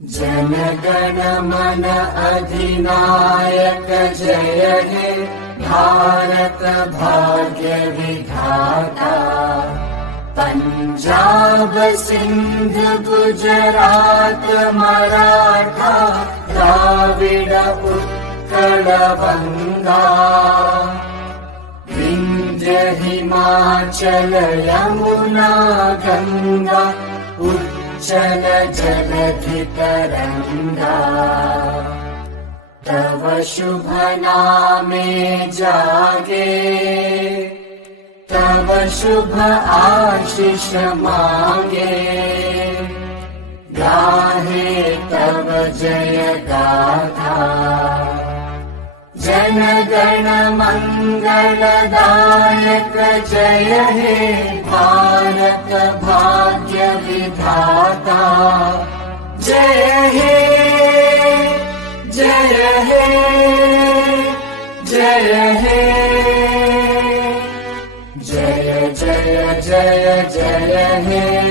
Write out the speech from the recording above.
जनगण मन अधिनायक जय हे भारत भाग्य विधाता। पंजाब सिंध गुजरात मराठा द्राविड उत्कल बंगा। विंध्य हिमाचल यमुना गंगा उच्चल जलधि तरंगा। तव शुभ नामे जागे तव शुभ आशीष मांगे। गाहे तव जय गाथा जन गण मंगलदायक जय हे भारत भाग्य विधाता। जय हे जय हे जय हे जय जय जय जय हे।